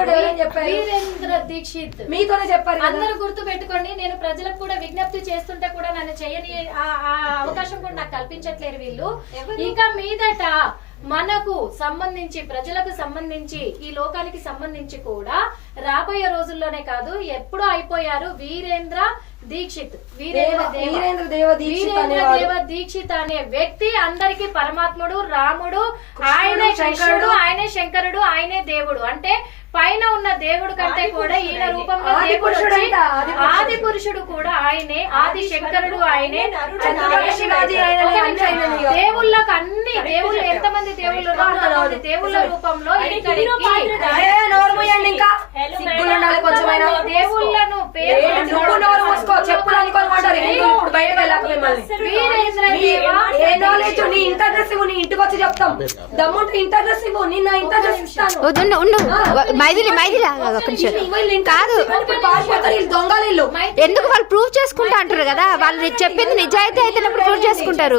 వీరేంద్ర దీక్షిత్ మీతోనే చెప్పారు. అందరూ గుర్తు పెట్టుకోండి. నేను ప్రజలకు కూడా విజ్ఞప్తి చేస్తుంటే కూడా నన్ను చేయని ఆ అవకాశం కూడా నాకు కల్పించట్లేరు వీళ్ళు. ఇక మీదట మనకు సంబంధించి ప్రజలకు సంబంధించి ఈ లోకానికి సంబంధించి కూడా రాబోయే రోజుల్లోనే కాదు ఎప్పుడో అయిపోయారు వీరేంద్ర దీక్షిత్. వీరేంద్ర దేవ దీక్షిత్ అనే వ్యక్తి అందరికి పరమాత్ముడు, రాముడు, ఆయనే కృష్ణుడు, ఆయనే శంకరుడు, ఆయనే దేవుడు. అంటే పైన ఉన్న దేవుడు కంటే కూడా ఈయన రూపంలో ఆది పురుషుడు కూడా ఆయనే, ఆది శంకరుడు ఆయనే. దేవుళ్ళకు అన్ని దేవుళ్ళు ఎంతమంది దేవుళ్ళు అంతమంది దేవుళ్ళ రూపంలో దేవుళ్ళను ఇంటికి వచ్చి చెప్తాం. దమ్ముంటే ఇంటర్నెస్ ఇవ్వు, నిన్న ఇంటర్నెస్ ఇస్తాను. కాదు ఎందుకు వాళ్ళు ప్రూవ్ చేసుకుంటా అంటారు కదా, వాళ్ళు చెప్పింది నిజాయితీ అయితేనప్పుడు ప్రూవ్ చేసుకుంటారు.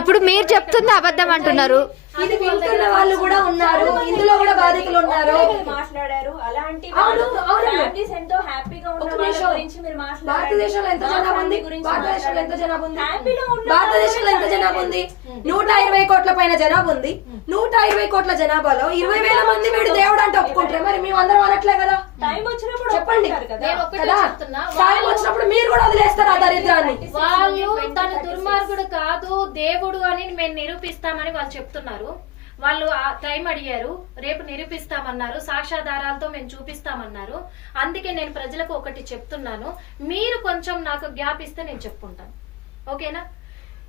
ఇప్పుడు మీరు చెప్తుంది అబద్ధం అంటున్నారు. ఇది వింటున్న వాళ్ళు కూడా ఉన్నారు, ఇందులో కూడా బాధితులు ఉన్నారు. మాట్లాడారు అలాంటి ఎంతో హ్యాపీగా భారతదేశంలో ఎంత జనాభా ఉంది? భారతదేశంలో ఎంత జనాభా ఉంది? భారతదేశంలో ఎంత జనాభా ఉంది? 120 కోట్ల పైన జనాభా ఉంది. 120 కోట్ల జనాభాలో 20,000 మంది వీడు దేవుడు అంటే ఒప్పుకుంటారు. మరి మేము అందరం అనట్లే కదా. టైం వచ్చినప్పుడు చెప్పండి కదా, టైం వచ్చినప్పుడు మీరు కూడా వదిలేస్తారు ఆ దరిద్రాన్ని. వాళ్ళు తన దుర్మార్గుడు కాదు దేవుడు అని మేము నిరూపిస్తామని వాళ్ళు చెప్తున్నారు. వాళ్ళు ఆ టైం అడిగారు, రేపు నిరూపిస్తామన్నారు, సాక్ష్యాధారాలతో మేము చూపిస్తామన్నారు. అందుకే నేను ప్రజలకు ఒకటి చెప్తున్నాను, మీరు కొంచెం నాకు గ్యాప్ ఇస్తే నేను చెప్పుకుంటాను. ఓకేనా?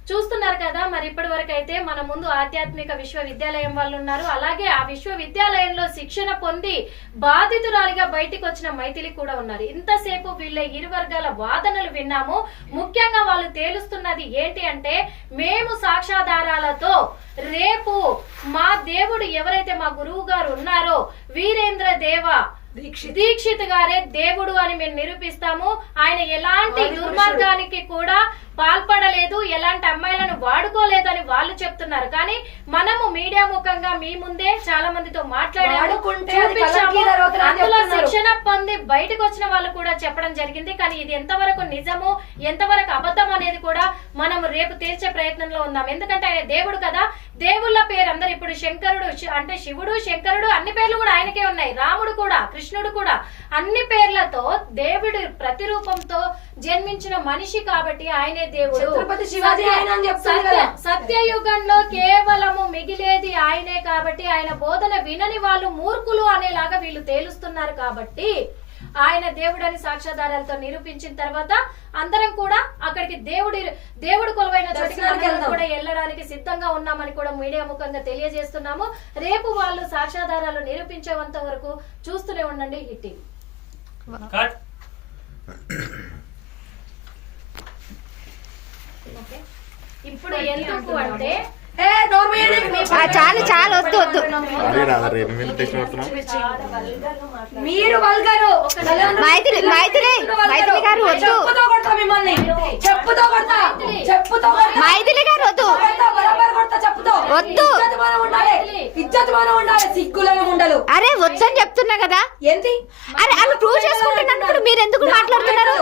చూస్తున్నారు కదా, మరి ఇప్పటి వరకు అయితే మన ముందు ఆధ్యాత్మిక విశ్వవిద్యాలయం వాళ్ళు ఉన్నారు. అలాగే ఆ విశ్వవిద్యాలయంలో శిక్షణ పొంది బాధితురాలిగా బయటికి వచ్చిన మైథిలి కూడా ఉన్నారు. ఇంతసేపు వీళ్ళ ఇరు వర్గాల వాదనలు విన్నాము. ముఖ్యంగా వాళ్ళు తేలుస్తున్నది ఏంటి అంటే, మేము సాక్ష్యాధారాలతో రేపు మా దేవుడు ఎవరైతే మా గురువు గారు ఉన్నారో వీరేంద్ర దేవ దీక్షిత్ గారే దేవుడు అని మేము నిరూపిస్తాము. ఆయన ఎలాంటి దుర్మార్గానికి కూడా పాల్పడలేదు, ఎలాంటి అమ్మాయిలను వాడుకోలేదని వాళ్ళు చెప్తున్నారు. కానీ మనము మీడియా ముఖంగా మీ ముందే చాలా మందితో మాట్లాడాము, అందులో శిక్షణ పొంది బయటకు వచ్చిన వాళ్ళు కూడా చెప్పడం జరిగింది. కానీ ఇది ఎంతవరకు నిజము ఎంతవరకు అబద్ధం అనేది కూడా మనం రేపు తేల్చే ప్రయత్నంలో ఉన్నాం. ఎందుకంటే ఆయన దేవుడు కదా, దేవుళ్ళ పేరు అందరు ఇప్పుడు శంకరుడు అంటే శివుడు, శంకరుడు అన్ని పేర్లు కూడా ఆయనకే ఉన్నాయి. రాముడు కూడా, కృష్ణుడు కూడా అన్ని పేర్లతో దేవుడు ప్రతిరూపంతో జన్మించిన మనిషి కాబట్టి ఆయనే దేవుడు. సత్యయుగంలో కేవలము మిగిలేది ఆయనే కాబట్టి ఆయన బోధన వినని వాళ్ళు మూర్ఖులు అనేలాగా వీళ్ళు తేలుస్తున్నారు. కాబట్టి ఆయన దేవుడని సాక్ష్యాధారాలతో నిరూపించిన తర్వాత అందరం కూడా అక్కడికి దేవుడు కొలువైన చోటికి కూడా వెళ్ళడానికి సిద్ధంగా ఉన్నామని కూడా మీడియా ముఖంగా తెలియజేస్తున్నాము. రేపు వాళ్ళు సాక్ష్యాధారాలు నిరూపించేంత వరకు చూస్తూనే ఉండండి హిట్ టీవీ. ఇప్పుడు ఎందుకు అంటే చాలు చాలు వద్దు వద్దు మీరు వల్గారు మైథిలి గారు వద్దు, చెప్పుతో కొడతా, చెప్పుతో మైథిలి గారు వద్దు వద్దు. ఇజ్జత్ మనం ఉండాలి, సిగ్గులను ఉండలు. అరే వద్దని చెప్తున్నా కదా. ఏంటి అరే అవి ప్రూవ్ చేసుకుంటున్నప్పుడు మీరు ఎందుకు మాట్లాడుతున్నారు?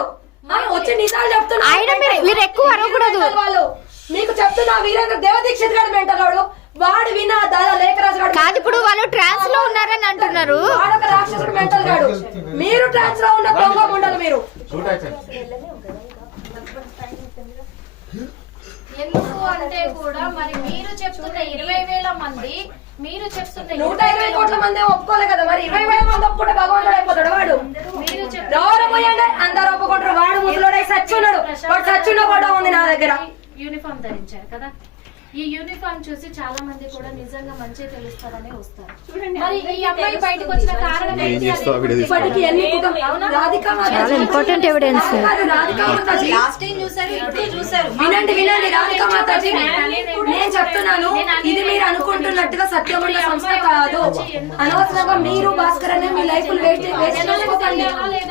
వచ్చి నిజాలు చెప్తున్నా. ఆయన మీరు ఎక్కువ అరవకూడదు. వాళ్ళు మీకు చెప్తున్నా, వీరేంద్ర దేవ దీక్షిత్ గారు మెంటలోడు, వాడు వినా దాదా లేఖరాజు గారు కాదు. ఇప్పుడు వాళ్ళు ట్రాన్స్ లో ఉన్నారని అంటున్నారు. వాడొక రాక్షసుడు మెంటల్ గాడు, మీరు ట్రాన్స్ లో ఉన్న దొంగ ఉండాలి. మీరు ఎందుకు అంటే కూడా మరి మీరు చెప్తున్న 20,000 మంది, మీరు చెప్తున్న 120 కోట్ల మంది ఒప్పుకోలే కదా. మరి 20,000 మంది ఒప్పుకుంటే భగవంతుడు అయిపోతాడు. వాడు మీరు పోయండి, అందరు ఒప్పుకుంటారు. వాడు ముసలోడై సచ్చున్నాడు, వాడు సచ్చున్న కూడా ఉంది నా దగ్గర. యూనిఫామ్ ధరించారు కదా, ఈ యూనిఫామ్ చూసి చాలా మంది కూడా నిజంగా మంచిగా తెలుస్తారని వస్తారు. మరి ఈ అమ్మాయి బయటకు వచ్చిన కారణం ఇంపార్టెంట్ ఎవిడెన్స్. వినండి వినండి, రాధికా మాతాజీ నేను చెప్తున్నాను, ఇది మీరు అనుకుంటున్నారు అంటున్నట్టుగా సత్యం ఉన్న సంస్థ కాదు. అనవసరంగా మీరు భాస్కర్ అనే మీ లైఫ్ వేస్ట్ చేసుకోకండి.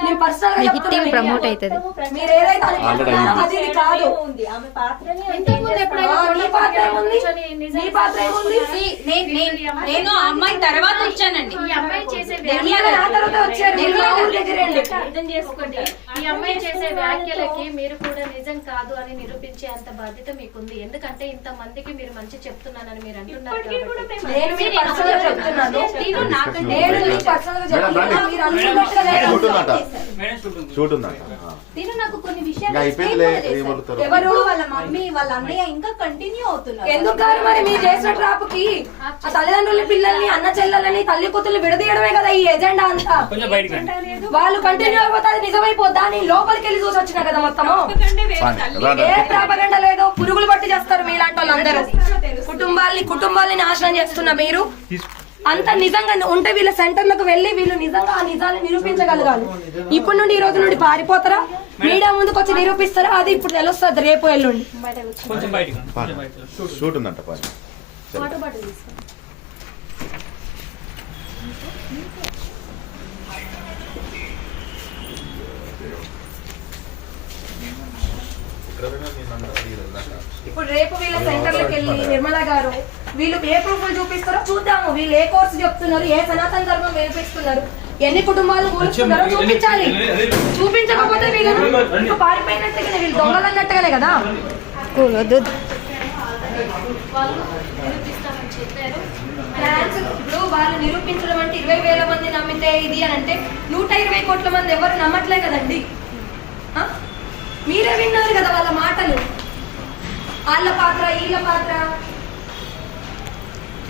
నేను పర్సనల్ గా చెప్తున్నాను. ప్రమోట్ అవుతుంది. మీరు ఏదైతే అనుకుంటున్నారో అది ఇది కాదు. ఉంది ఆమె పాత్రని ఇంతకుముందు ఎప్పుడైనా నీ పాత్ర ఏముంది? నీ పాత్ర ఏముంది? నేను ఆ అమ్మాయి తర్వాత వచ్చానండి. ఈ అమ్మాయి చేసే నిర్మల నా తర్వాత వచ్చారు. నిర్మల ఊరి దగ్గర రండి. అర్థం చేసుకోండి. ఈ అమ్మాయి చేసే వ్యాఖ్యలకి మీరు కూడా నిజం కాదు అని నిరూపించే అంత బాధ్యత మీకుంది. ఎందుకంటే ఇంత మందికి మీరు మంచి చెప్తున్నానని మీరు అంటున్నారు కాబట్టి. నేను మీకు పర్సనల్ గా చెప్తున్నాను. నేను మీకు పర్సనల్ గా చెప్తున్నాను. మీరు అనుకున్నట్టుగా లేదు. చూడుందా నేను నాకు కొన్ని విషయాలు ఇంకా అయిపోయిందిలే, ఏమవుతారు? ఎవరు? వాళ్ళ మమ్మీ వాళ్ళ అన్నయ్య ఇంకా కంటిన్యూ అవుతున్నారు. ఎందుకు కాదు మరి మీరు చేసిన ట్రాప్ కి ఆ తల్లిదండ్రుల పిల్లల్ని అన్న చెల్లెలని తల్లి కూతుర్ని విడదీయడమే కదా ఈ ఎజెండా అంతా. వాళ్ళు కంటిన్యూ అయిపోతే అది నిజమైపోద్దా అని లోపలికి వెళ్ళి చూసి వచ్చిన కదా మొత్తము. ఏ ప్రాపగండ లేదో పురుగులు పట్టి చేస్తారు మీలాంటి వాళ్ళందరూ. కుటుంబాల్ని నాశనం చేస్తున్న మీరు అంత నిజంగా ఉంటే వీళ్ళ సెంటర్లకు వెళ్ళి వీళ్ళు నిజంగా ఆ నిజాన్ని నిరూపించగలగాలి. ఇప్పటి నుండి ఈ రోజు నుండి పారిపోతారా, మీడియా ముందుకు వచ్చి నిరూపిస్తారా, అది ఇప్పుడు తెలుస్తుంది రేపు ఎల్లుండి. షూట్ ఉందంట పని. ఇప్పుడు రేపు వీళ్ళ సెంటర్లకు వెళ్ళి నిర్మల గారు వీళ్ళు ఏ ప్రూఫ్లు చూపిస్తారో చూద్దాము. వీళ్ళు ఏ కోర్సు చెప్తున్నారు, ఏ సనాతన ధర్మం నేర్పిస్తున్నారు, ఎన్ని కుటుంబాలు కూలుస్తున్నారో చూపించాలి. చూపించకపోతే వీళ్ళు పారిపోయినట్టుగానే, వీళ్ళు దొంగలు అన్నట్టుగానే కదా. వాళ్ళు నిరూపిస్తామని చెప్పారు. ఇప్పుడు వాళ్ళు నిరూపించడం అంటే 20,000 మంది నమ్మితే ఇది అని అంటే 120 కోట్ల మంది ఎవరు నమ్మట్లే కదండి. మీరే విన్నారు కదా వాళ్ళ మాటలు. వాళ్ళ పాత్ర వీళ్ళ పాత్ర